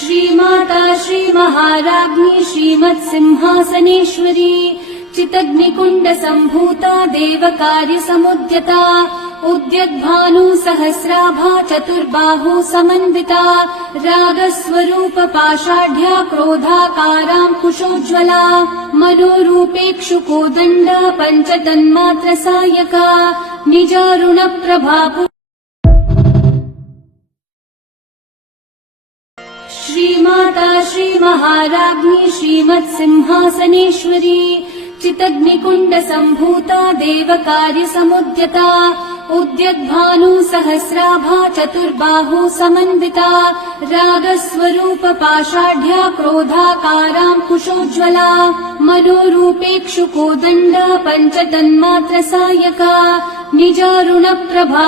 श्रीमाता श्रीमहाराज्ञी श्रीमत्सिंहासनेश्वरी चितग्निकुण्ड सम्भूता देवकार्यसमुद्यता उद्यद्भानु सहस्राभा चतुर्बाहु समन्विता रागस्वरूप पाषाढ्या क्रोधाकाराङ्कुशोज्ज्वला मनोरूपेक्षुकोदण्ड पञ्चतन्मात्र सायका निजारुणप्रभा श्रीमाता श्रीमहाराज्ञी श्रीमत्सिंहासनेश्वरी चितग्निकुण्ड सम्भूता देवकार्यसमुद्यता उद्यद्भानु सहस्राभा चतुर्बाहु समन्विता रागस्वरूप पाषाढ्या क्रोधाकाराङ्कुशोज्ज्वला मनोरूपेक्षुकोदण्ड पञ्चतन्मात्र सायका निजारुणप्रभा